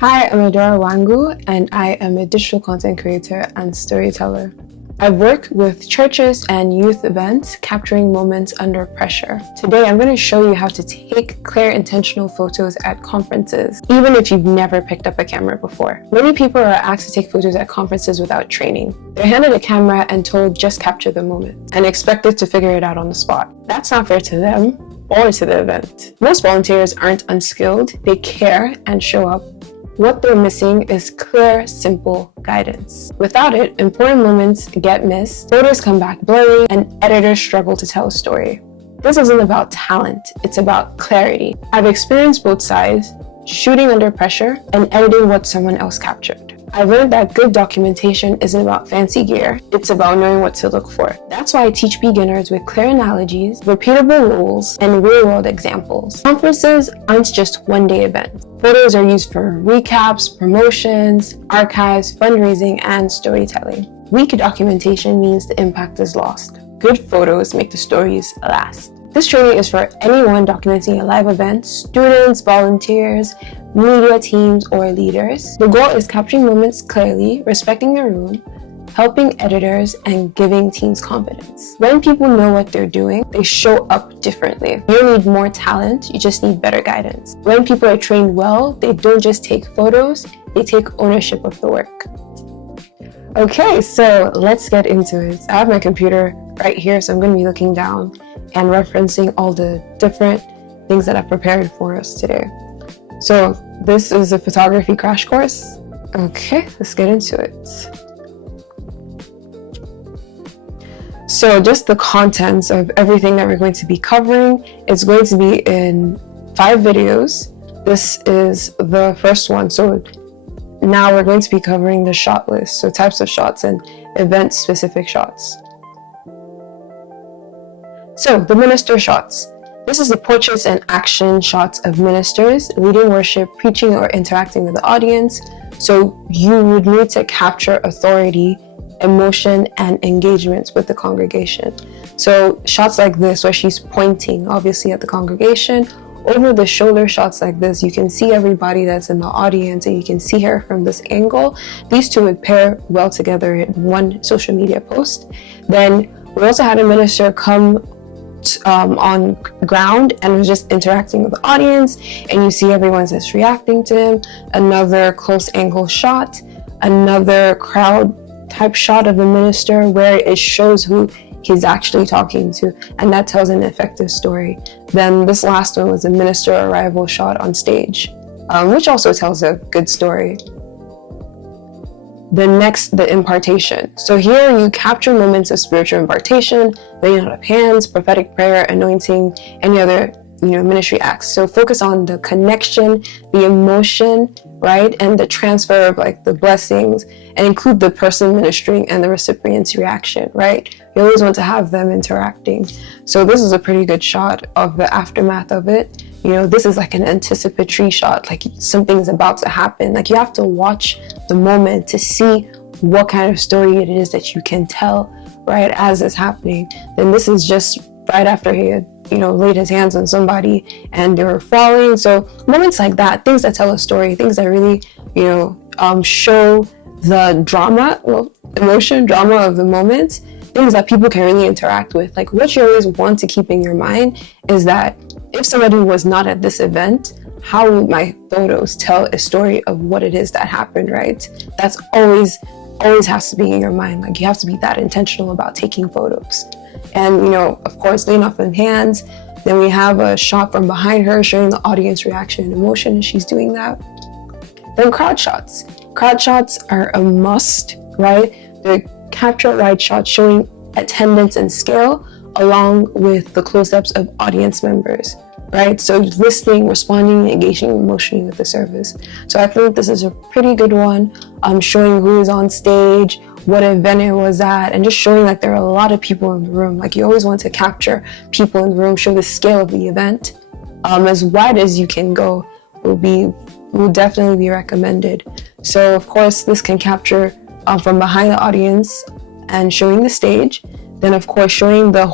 Hi, I'm Adaora Wang, and I am a digital content creator and storyteller. I work with churches and youth events, capturing moments under pressure. Today, I'm going to show you how to take clear, intentional photos at conferences, even if you've never picked up a camera before. Many people are asked to take photos at conferences without training. They're handed a camera and told just capture the moment, and expected to figure it out on the spot. That's not fair to them or to the event. Most volunteers aren't unskilled, they care and show up. What they're missing is clear, simple guidance. Without it, important moments get missed, photos come back blurry, and editors struggle to tell a story. This isn't about talent, it's about clarity. I've experienced both sides, shooting under pressure and editing what someone else captured. I've learned that good documentation isn't about fancy gear, it's about knowing what to look for. That's why I teach beginners with clear analogies, repeatable rules, and real-world examples. Conferences aren't just one-day events. Photos are used for recaps, promotions, archives, fundraising, and storytelling. Weak documentation means the impact is lost. Good photos make the stories last. This training is for anyone documenting a live event, students, volunteers, media teams, or leaders. The goal is capturing moments clearly, respecting the room, helping editors, and giving teams confidence. When people know what they're doing, they show up differently. You don't need more talent, you just need better guidance. When people are trained well, they don't just take photos, they take ownership of the work. Okay, so let's get into it. I have my computer right here, so I'm going to be looking down and referencing all the different things that I've prepared for us today. So this is a photography crash course. Okay, let's get into it. So just the contents of everything that we're going to be covering is going to be in 5 videos. This is the first one. So now we're going to be covering the shot list, so types of shots and event-specific shots. So the minister shots. This is the portraits and action shots of ministers leading worship, preaching, or interacting with the audience. So you would need to capture authority, emotion, and engagement with the congregation. So shots like this where she's pointing obviously at the congregation. Over the shoulder shots like this, you can see everybody that's in the audience and you can see her from this angle. These two would pair well together in one social media post. Then we also had a minister come on ground and was just interacting with the audience, and you see everyone's just reacting to him. Another close angle shot, another crowd type shot of the minister where it shows who he's actually talking to, and that tells an effective story. Then this last one was a minister arrival shot on stage, which also tells a good story. The impartation. So here you capture moments of spiritual impartation, laying out of hands, prophetic prayer, anointing, any other ministry acts. So focus on the connection, the emotion, right, and the transfer of like the blessings, and include the person ministering and the recipient's reaction, right? You always want to have them interacting. So this is a pretty good shot of the aftermath of it. This is like an anticipatory shot, like something's about to happen. Like you have to watch the moment to see what kind of story it is that you can tell, right, as it's happening. Then this is just right after he had, laid his hands on somebody and they were falling. So moments like that, things that tell a story, things that really, show the drama, emotion, drama of the moment, things that people can really interact with. Like what you always want to keep in your mind is that if somebody was not at this event, how would my photos tell a story of what it is that happened, right? That's always has to be in your mind. Like you have to be that intentional about taking photos. And, of course, laying off in hands. Then we have a shot from behind her showing the audience reaction and emotion as she's doing that. Then crowd shots. Crowd shots are a must, right? The capture right shot showing attendance and scale along with the close-ups of audience members, right? So listening, responding, engaging emotionally with the service. So I think this is a pretty good one, showing who is on stage, what event it was at, and just showing like there are a lot of people in the room. Like you always want to capture people in the room, show the scale of the event. As wide as you can go will definitely be recommended. So of course this can capture from behind the audience and showing the stage. Then of course showing the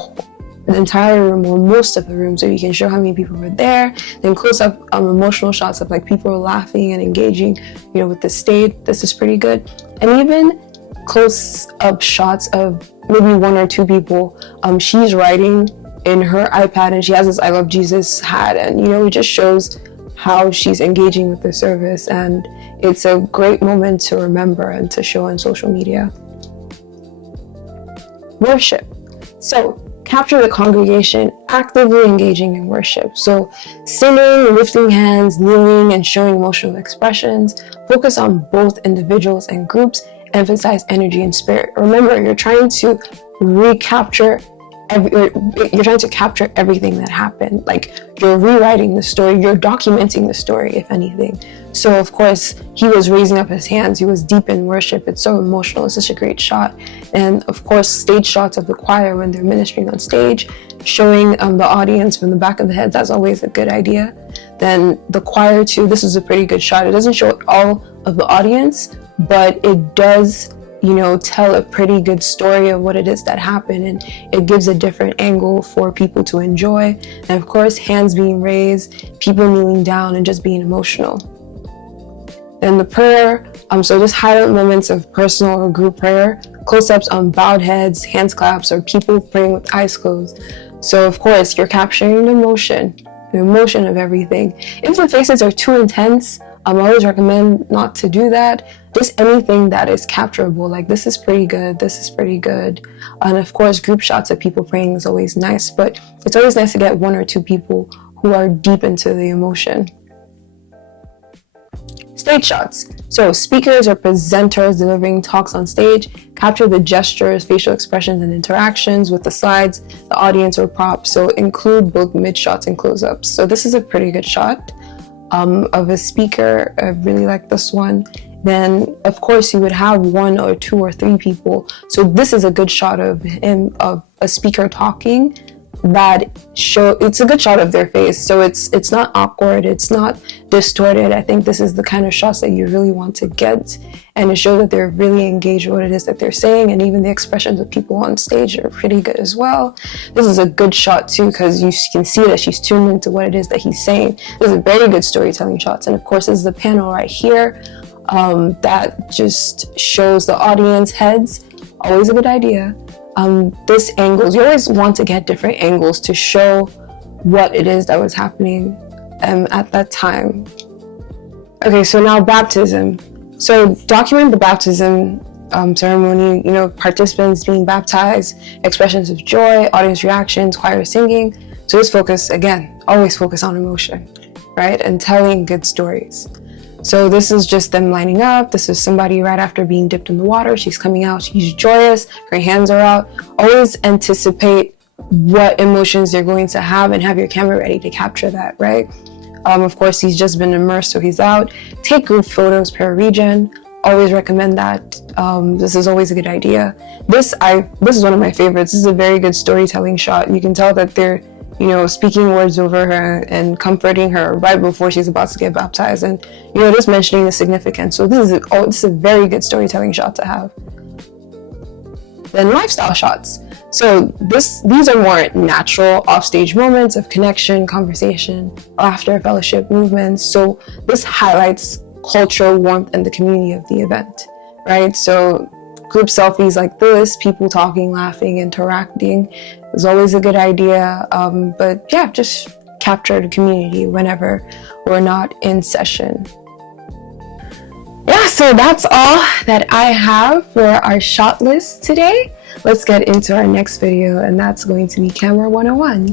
an entire room or most of the room, so you can show how many people were there. Then close up emotional shots of like people laughing and engaging, with the stage. This is pretty good. And even close up shots of maybe one or two people. She's writing in her iPad and she has this I Love Jesus hat, and it just shows how she's engaging with the service, and it's a great moment to remember and to show on social media. Worship. So capture the congregation actively engaging in worship. So singing, lifting hands, kneeling, and showing emotional expressions. Focus on both individuals and groups. Emphasize energy and spirit. Remember, you're trying to capture everything that happened. Like, you're rewriting the story, you're documenting the story, if anything. So of course, he was raising up his hands, he was deep in worship. It's so emotional. It's such a great shot. And of course, stage shots of the choir when they're ministering on stage, showing the audience from the back of the head. That's always a good idea. Then the choir too, this is a pretty good shot. It doesn't show all of the audience, but it does tell a pretty good story of what it is that happened, and it gives a different angle for people to enjoy. And of course, hands being raised, people kneeling down and just being emotional. Then the prayer, so just highlight moments of personal or group prayer, close-ups on bowed heads, hands claps, or people praying with eyes closed. So of course, you're capturing the emotion of everything. If the faces are too intense, I always recommend not to do that. Just anything that is capturable, like this is pretty good, this is pretty good. And of course, group shots of people praying is always nice, but it's always nice to get one or two people who are deep into the emotion. Stage shots. So speakers or presenters delivering talks on stage, capture the gestures, facial expressions, and interactions with the slides, the audience, or props. So include both mid shots and close-ups. So this is a pretty good shot of a speaker. I really like this one. Then of course you would have one or two or three people. So this is a good shot of a speaker talking it's a good shot of their face. So it's not awkward, it's not distorted. I think this is the kind of shots that you really want to get, and to show that they're really engaged with what it is that they're saying. And even the expressions of people on stage are pretty good as well. This is a good shot too, because you can see that she's tuned into what it is that he's saying. This is a very good storytelling shots. And of course, this is the panel right here that just shows the audience heads. Always a good idea. This angles, you always want to get different angles to show what it is that was happening at that time. Okay, so now baptism. So document the baptism ceremony, participants being baptized, expressions of joy, audience reactions, choir singing. So just always focus on emotion, right? And telling good stories. So this is just them lining up. This is somebody right after being dipped in the water. She's coming out, she's joyous, her hands are out. Always anticipate what emotions they're going to have and have your camera ready to capture that, right? Of course, he's just been immersed, so he's out. Take group photos per region. Always recommend that. This is always a good idea. This is one of my favorites. This is a very good storytelling shot. You can tell that they're speaking words over her and comforting her right before she's about to get baptized, and just mentioning the significance. So this is a very good storytelling shot to have. Then lifestyle shots. So these are more natural offstage moments of connection, conversation, laughter, fellowship, movements. So this highlights cultural warmth and the community of the event, right? So group selfies like this, people talking, laughing, interacting, is always a good idea. But yeah, just capture the community whenever we're not in session. Yeah, so that's all that I have for our shot list today. Let's get into our next video, and that's going to be Camera 101.